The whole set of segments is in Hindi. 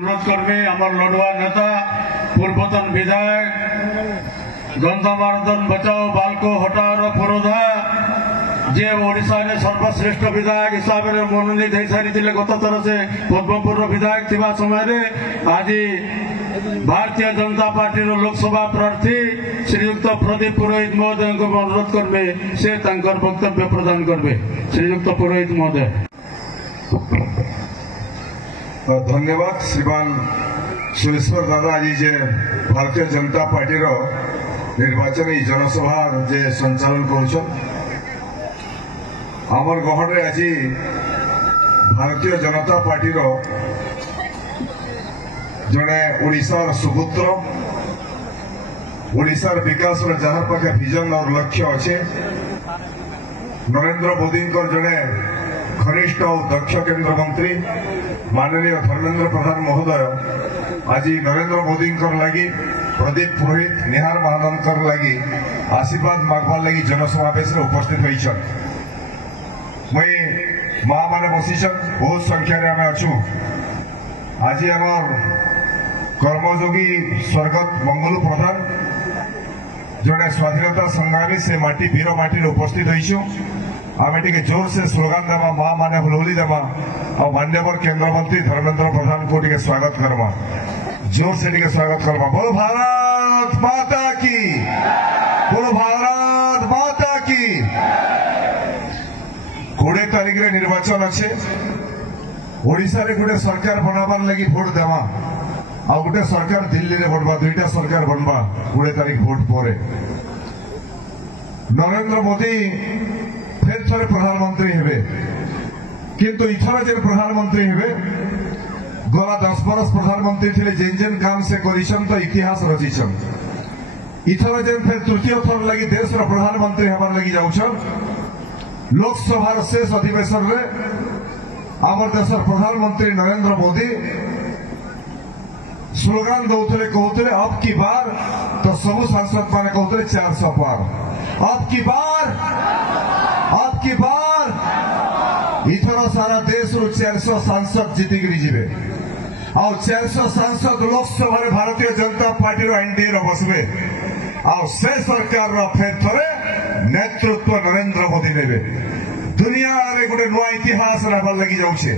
अनुरोध करबे आमर लड़ुआ नेता पूर्वतन विधायक जनता मारदन बचाओ बालको हटाओ पुरोधा जे ओडिशा रे सर्वश्रेष्ठ विधायक हिसाब से मनोनीत हो सारी गत थर से पद्मपुर विधायक थिबा समय रे आज भारतीय जनता पार्टी लोकसभा प्रार्थी श्रीयुक्त प्रदीप पुरोहित महोदय को अनुरोध करबे से तांकर वक्तव्य प्रदान करबे। श्रीयुक्त पुरोहित महोदय। धन्यवाद श्रीमान सुरेश्वर दादा आज जे भारतीय जनता पार्टी निर्वाचन जनसभा जे संचालन कर आमर गहन आज भारतीय जनता पार्टी जड़े ओडिशार सुपुत्र ओडिशार विकास जहार पाखे विजन और लक्ष्य अच्छे नरेंद्र मोदी जड़े घनिष्ठ और दक्ष केंद्र मंत्री माननीय धर्मेंद्र प्रधान महोदय आज नरेंद्र मोदी लगी प्रदीप पुरोहित निहार महानंद लगी आशीर्वाद मागवार लगी जनसमावेश उपस्थित होइछन। मई माँ माने बसीछन बहुत संख्या रे आमे अछु। आज आमर कर्मयोगी स्वर्गत मंगलू प्रधान जड़े स्वाधीनता संग्रामी से माटी वीर माटी उपस्थित होइछु। आमे टिके जोर से स्लोगान देवा माँ माने हुलहुली देवा और मान्यवर केंद्र मंत्री धर्मेंद्र प्रधान को टिके स्वागत करवा जोर से टिके स्वागत करवा। बोलो भारत माता की, बोलो भारत माता की। 20 तारीख रे निर्वाचन अच्छे ओडिशा रे गोटे सरकार बनाबार लगी भोट देवा आ गोटे सरकार दिल्ली रे बनवा दुईटा सरकार बनवा 20 तारीख भोट पर नरेंद्र मोदी फिर थे प्रधानमंत्री हेबे किंतु इथर जे प्रधानमंत्री हेबे गला 10 बरस प्रधानमंत्री थे जेन जेन काम से करिछन तो इतिहास रचिछन। इथर जे फिर तृतीय थर लगी देश रो प्रधानमंत्री हेबार लगी जाउछन। लोकसभा शेष अधिवेशन रे आमर देश प्रधानमंत्री नरेंद्र मोदी स्लोगान दौले कहते अब की बार तो सबू सांसद माने कहते 400 पार अब की बार इथर सारा देश रू 400 सांसद जीतिक जीवे और 400 सांसद लोकसभा भारतीय जनता पार्टी एनडीए बसबे और से सरकार फेर थरे नेतृत्व नरेंद्र मोदी ने दुनिया रे गोटे नुआ इतिहास रखा लगी जाऊे।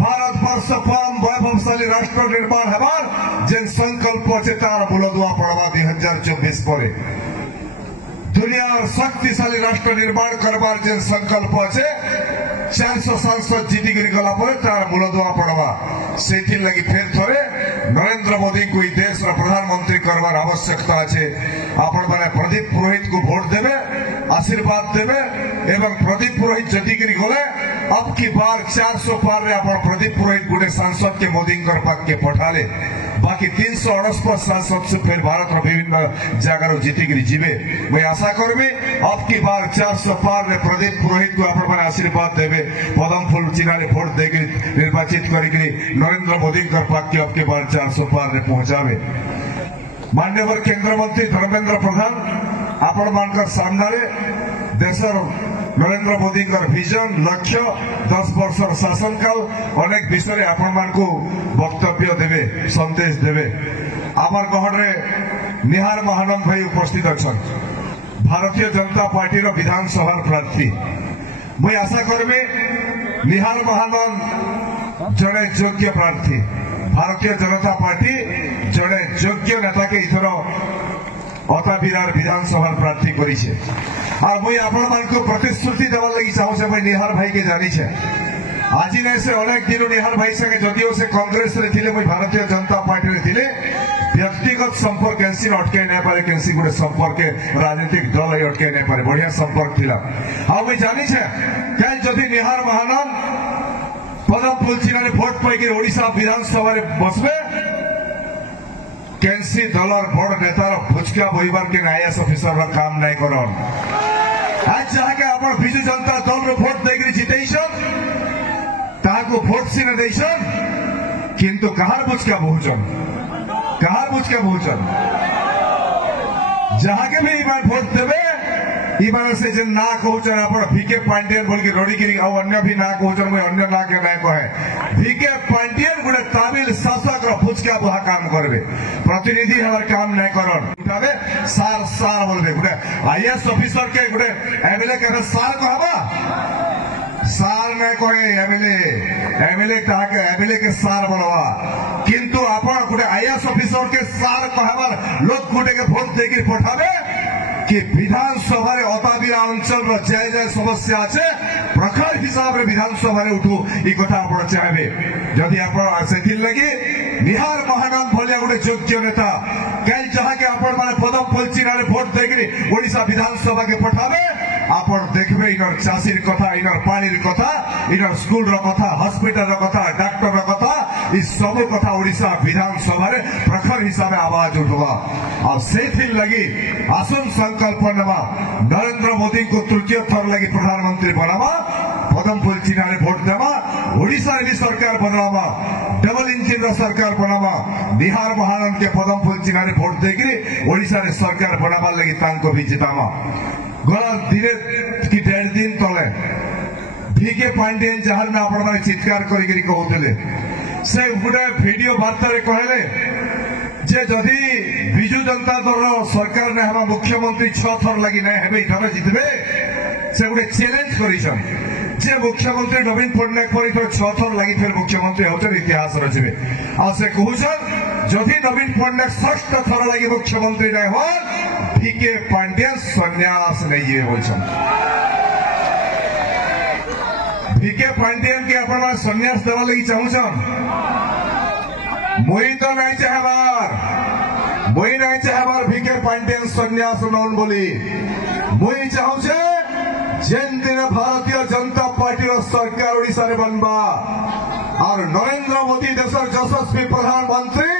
भारत वर्ष कम वैभवशाली राष्ट्र निर्माण हबार जेन संकल्प अच्छे तार मूलदुआ पड़वा 2024 पर दुनिया शक्तिशाली राष्ट्र निर्माण करवार जेन संकल्प अच्छे 400 सांसद जीति गला तार मूलदुआ पड़वा से लगी फिर थोड़े नरेंद्र मोदी को देश प्रधानमंत्री करवार आवश्यकता अच्छे। आपण मैंने प्रदीप पुरोहित को भोट देवे आशीर्वाद देवे एवं प्रदीप पुरोहित जति गले अब की बार 400 पार रे आपण प्रदीप पुरोहित गोटे सांसद के मोदी के पठाले बाकी 348 सांसद से फिर भारत विभिन्न जगह जीतिक जीवे। मैं आशा करबी अब की बार 400 पार रे प्रदीप पुरोहित को आपण मैंने आशीर्वाद देवे पदम फूल चिन्ह भोट देकर निर्वाचित करी नरेंद्र मोदी के अब की बार 400 पार रे पहुंचावे। मान्यवर केंद्र मंत्री धर्मेंद्र प्रधान आपण मानकर सामने देश नरेंद्र मोदी विजन लक्ष्य 10 वर्ष शासनकाल अनेक विषय आपण मान को वक्तव्य देवे संदेश देवे। आमर गहन रे निहार महानंद भाई उपस्थित अच्छा भारतीय जनता पार्टी विधानसभा प्रार्थी। मुझे आशा करबी निहार महानंद जड़े योग्य प्रार्थी भारतीय जनता पार्टी जड़े योग्य नेता के इथर अता विरार विधानसभा प्रार्थी करिछे और मुई आपण मान को प्रतिश्रुति देवार लगी चाहूँ मैं निहार भाई के जानी छे आज नहीं से अनेक दिन निहार भाई संगे जदिओ से कांग्रेस रे थिले मुई भारतीय जनता पार्टी रे थिले व्यक्तिगत संपर्क कैंसी अटके नहीं पारे कैंसी गोटे संपर्क राजनीतिक दल अटके नहीं पारे बढ़िया संपर्क थिला आ मुई जानी छे क्या जदि निहार महानंद पदम फूल चिन्ह भोट पाई ओडिशा विधानसभा बसबे कैंसी दलर बड़ नेतार फुचका बहिबार के आईएएस ऑफिसर काम नहीं करन आज जहाँके आपण विजु जनता दल भोट देकर जितेसन ताको भोट सिने देसन किंतु कहार फुचका बहुचन जहाँके भी इबार भोट देवे इबार से जे ना कहचन आपण भिके पांडेन बोल के रोडी गिरी और अन्य भी ना कहचन मैं अन्य ना के ना कहे भिके पांडेन गुडे तामिल शासक फुचका बुहा काम करबे प्रतिनिधि हमार काम नहीं करन उठाबे सार सार बोलबे गुटे आईएएस ऑफिसर के गुटे एमएलए के सार कहबा सार नहीं कहे एमएलए कहा के एमएलए के सार बोलवा किंतु आपण गुटे आईएएस ऑफिसर के सार कहबार लोग गुटे के भोट देके पठाबे कि विधानसभा अताबिरा अंचल जय जय समस्या अच्छे प्रखर हिसाब से विधानसभा उठू ये कथा आप चाहे जदि आप लगी निहार महानंद भलिया गोटे योग्य नेता कल जहाँ के आपण मैंने पदम फलचिना भोट देकरी ओडिशा विधानसभा के पठाबे आपण देखबे इनर चाषी कथा इनर पानी कथा इनर स्कूल कथा हॉस्पिटल कथा डॉक्टर कथा इस सब कथा ओडिशा विधानसभा प्रखर हिसाब से आवाज उठवा और से लगी आसन संकल्प नवा नरेंद्र मोदी को तृतीय थर लगी प्रधानमंत्री बनावा पदम फूल चिन्ह भोट देवा ओडिशा भी सरकार बनावा डबल इंजिन सरकार बनावा बिहार महानंद के पदम फूल चिन्ह भोट देकरी ओडिशा सरकार बनावा लगी तांको भी जितावा गला धीरे कि 1.5 दिन तले भिके पांडेन जहां में आपण माने चित्कार करी कहते से गोटे वीडियो वार्ता कहले जे जदि विजु जनता दल सरकार ने हमा मुख्यमंत्री 6 थर लगी नहीं हेबे इथर जितबे से गोटे चैलेंज करिसन जे मुख्यमंत्री नवीन पट्टनायक पर 6 थर लगी फिर मुख्यमंत्री होचन इतिहास रचबे आ से कहउछन जदि नवीन पट्टनायक 6 थर लगी मुख्यमंत्री नहीं हो भिके पांडेन संन्यास नहीं बोलछन भिके पांडेन के अपन संन्यास देवा लगी चाहूछन मुई तो नहीं चाहबार भिके पांडेन संन्यास नौन बोली मुई चाहूछे जेन दिन भारतीय जनता पार्टी सरकार ओडिशा रे बनबा और नरेंद्र मोदी देशर यशस्वी प्रधानमंत्री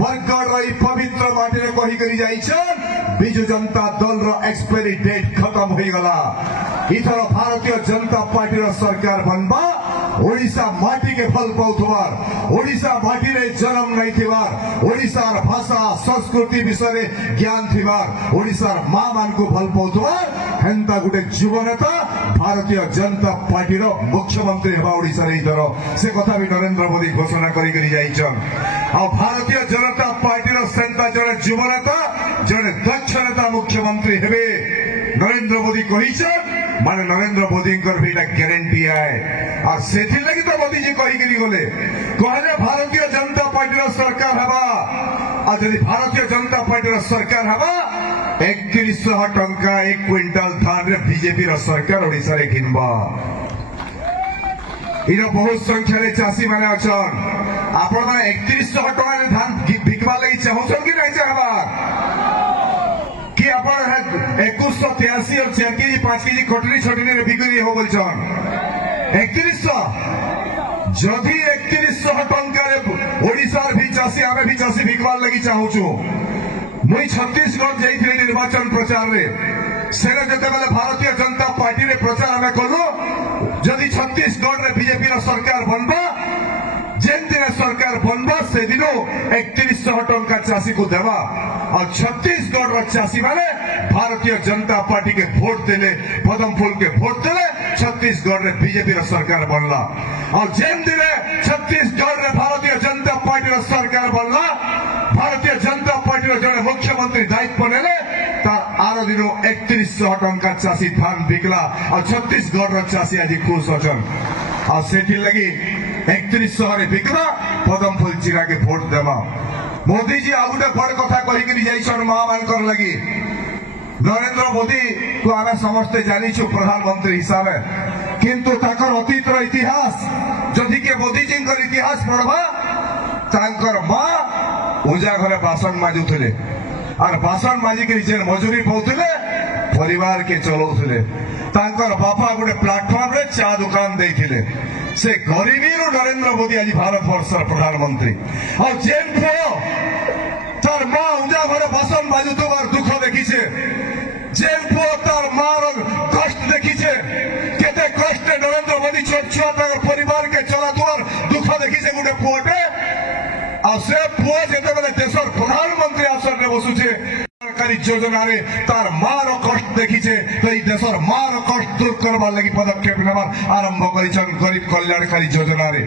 बरगढ़ रही पवित्र माटी रे कही करी जाइछन बिजु जनता दल रो एक्सपायरी डेट खत्म हो गला इथर भारतीय जनता पार्टी सरकार बनबा ओडिशा माटी के फल पाउथवार ओडिशा माटी रे जन्म नहीं थिवार ओडिशा भाषा संस्कृति विषय ज्ञान थिवार ओडिशा मां मान को फल पाउथवार हेंता गुटे युव नेता भारतीय जनता पार्टी रो मुख्यमंत्री हेबा ओडिशा रे इधर से कथा भी नरेंद्र मोदी घोषणा करी जाइछन आ भारतीय जनता पार्टी रो सेंता जने युव नेता जने दक्ष नेता मुख्यमंत्री हेबे नरेंद्र मोदी कहिछन माने नरेंद्र मोदी गारंटी है और से लगी तो मोदी जी कही गले कहले भारतीय जनता पार्टी सरकार हवा और यदि भारतीय जनता पार्टी सरकार हवा 3100 टंका 1 क्विंटल धान रे बीजेपी सरकार ओडिशा रे घिनबा इन बहुत संख्या रे चाषी माने अछन आपण माने 3100 टंका रे धान बिकवा लगी चाहछन कि नहीं चाहबा कि आपण 2183 और 4 केजी 5 केजी कटरी छटनी रे बिक्री हो बोलछन 3100 जदि 3100 टंका रे ओडिशा भी चाषी आमे भी चाषी बिकवार लगी चाहूछु मुई छत्तीसगढ़ जाइथिले निर्वाचन प्रचार रे सेरे जते बेले भारतीय जनता पार्टी रे प्रचार आमे कलु जदि छत्तीसगढ़ रे बीजेपी रा सरकार बनबा जेन दिन सरकार बनबा से दिनो 3100 टंका चाषी को देवा और छत्तीसगढ़ रा चाषी माने भारतीय जनता पार्टी के वोट देले पदम फूल के वोट देले छत्तीसगढ़ रे बीजेपी रा सरकार बनला और जेन दिन छत्तीसगढ़ रे भारतीय जनता पार्टी रा सरकार बनला भारतीय जनता पार्टी रा जने मुख्यमंत्री दायित्व नेले तार आरो दिनो 3100 टंका चाषी धान बिकला और छत्तीसगढ़ रा चाषी आज खुश अछन और सेठी लगी 3100 रे बिकला पदम फूल चिरा के वोट देवा मोदी जी आ गोटे बड़ कथा कही जाइछन महामानकर लगी नरेंद्र मोदी को आमे समस्ते जानिछु प्रधानमंत्री हिसाब किंतु ताकर अतीत इतिहास जदि के मोदी जी इतिहास पढ़वा तांकर मां पूजा घरे बासन माजुले और बासन माजिक मजूरी पाउले परिवार के चलाउले तांकर बापा गोटे प्लाटफर्म रे चा दुकान देइथिले से गरीबी नरेंद्र मोदी आज भारत वर्षर प्रधानमंत्री और जेन तार मां उजा घरे बासन बाजुतबार दुख देखिछे जेन तार मार कष्ट देखिछे केते कष्ट नरेंद्र मोदी छोट छुआ परिवार के चलातुआर दुख देखिछे गोटे पुओटे और से पुआ जेते बेले देशर प्रधानमंत्री आसन रे बसुछे सरकारी योजना रे तार मार कष्ट देखिछे तो ई देशर मार कष्ट दूर करबा लागि पदक्षेप नेबार आरंभ करिछन गरीब कल्याणकारी योजना रे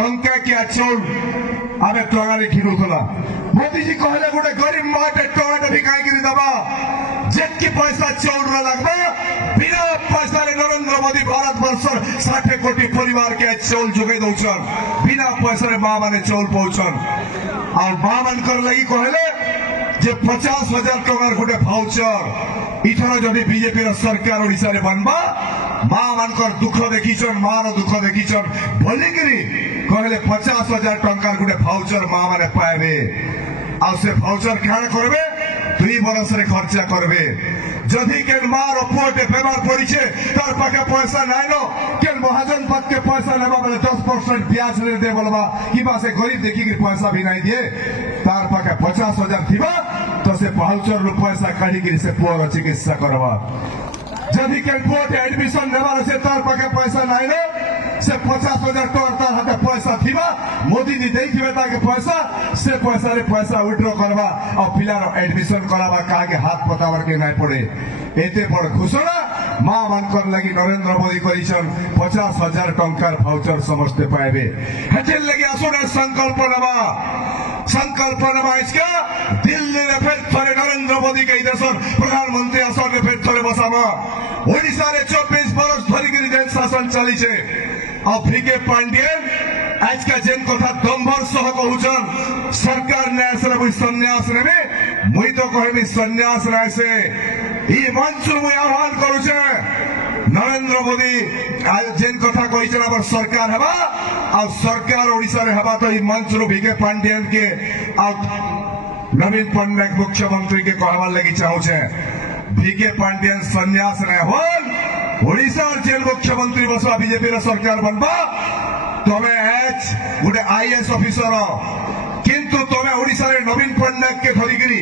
टंका क्या चौल आम टंगारे घिनुला मोदी जी कहले गोटे गरीब माटे टंका भिकाई दबा जेतकी पैसा चौल लगवा बिना पैसा नरेंद्र मोदी भारत वर्ष 60 कोटी परिवार के चौल जोगे दौन बिना पैसा माँ मैंने चौल पहुंचन और माँ मान लगी कहले जे 50,000 टंकार गोटे भाउचर इथर जदि बीजेपी सरकार ओडिशा रे बनबा माँ मान दुख देखीचन माँ दुख देखीचन बोलिकी कहले 50,000 टंकार गोटे भाउचर माँ मैंने पाए आ से भाउचर क्या करबे 2 बरस रे खर्चा करबे जदि केन मार पुटे बेमार पड़ी तार पाखे पैसा नाइन केन महाजन पद के पैसा लेवा बेले 10% ब्याज दे बोलबा कि से गरीब देखी पैसा भी नहीं दिए तार पाखे 50,000 थीबा तो से भाउचर रु पैसा काढ़ी से पुअर चिकित्सा करवा जदि केन पुटे एडमिशन नेबार से तार पाखे पैसा नाइन से 50,000 टका तार हाथे पैसा थीबा मोदी जी देथिबे ताके पैसा से पैसा रे पैसा विड्रॉ करवा और पिलार एडमिशन करावा काके हाथ पतावर के नहीं पड़े एते बड़ घोषणा माँ मानकर लगी नरेंद्र मोदी करिछन 50,000 टंकार भाउचर समझते पाएबे हेतेल लगी आसुने संकल्प नवा इसका दिल्ली रे फेर थरे नरेंद्र मोदी के देशर प्रधानमंत्री आसन रे फेर थरे बसामा ओडिशा रे 24 बरस धरि जेन शासन चली छे और भिके पांडियन आज का जेन कथा दम्भर सह कहूचन सरकार न्यास रे संन्यास रे मुई तो कहमी संन्यास रे से ई मंच मुई आह्वान करूछे नरेंद्र मोदी आज जेन कथा कहिछन अब सरकार हवा और सरकार ओडिशा रे हवा तो ई मंच रो भिके पांडियन के और नवीन पटनायक मुख्यमंत्री के कहवार लगी चाहूछे भिके पांडियन संन्यास रे होन ओडिशा जेन मुख्यमंत्री बसवा बीजेपी सरकार बनबा तमे एच गोटे आईएएस ऑफिसर किंतु तमे ओडिशा रे नवीन पटनायक के धरिकी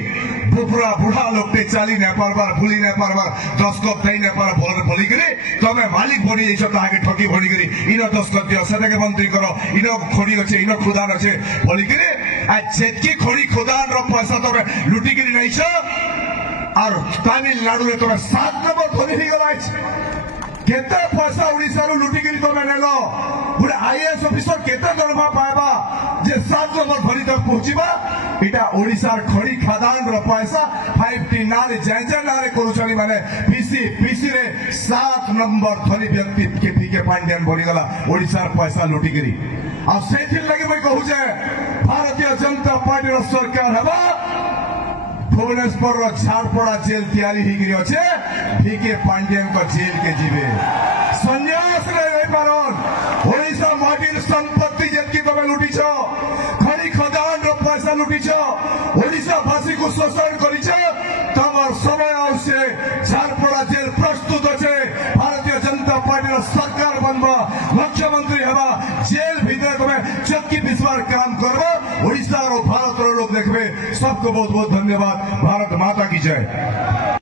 बुढ़ा बुढ़ा लोकटे चली नहीं पारबार भूली नहीं पारबार 10 कप दे नहीं पार बोलिकी तमे मालिक बनी जाइछ ताके ठकी भणिकी इन 10 कप दियो से मंत्री करो इन खोड़ी अच्छे इन खुदान अच्छे बोलिकी आज जेतकी खोड़ी खुदान रो पैसा तमे लुटिकी नहीं और तमिलनाडु में तमे 7 नंबर धनी हो गला केते पैसा ओडिशा रु लुटिकी तमे नेलो गोटे आईएएस ऑफिसर केते दरमा पाएबा जे 7 नंबर धनी तक पहुंचीबा इटा ओडिशार खड़ी खादान रो पैसा 5T नारे जय नारे करूछनी माने पीसी रे 7 नंबर धनी व्यक्ति के पीके पांडियन बनी गला ओडिशार पैसा लुटिकी आ सेथिर लगे मैं कहू जे भारतीय जनता पार्टी रो सरकार हबा भुवनेश्वर झारपड़ा जेल तैयारी होगी अच्छे भिके पांडियन को जेल के जीवे संन्यास ओडिशा माटी संपत्ति जेतकी तमे लुटिछ खड़ी खदान रो पैसा लुटिछ ओडिशा वासी को शोषण करिछ तमर समय आवश्य झारपड़ा जेल प्रस्तुत अच्छे भारतीय जनता पार्टी सरकार बनवा मुख्यमंत्री हवा जेल भीतर तमे चक्की पिसवार काम करवा ओडिशा और भारत लोग देखबे सबको बहुत बहुत धन्यवाद भारत माता की जय।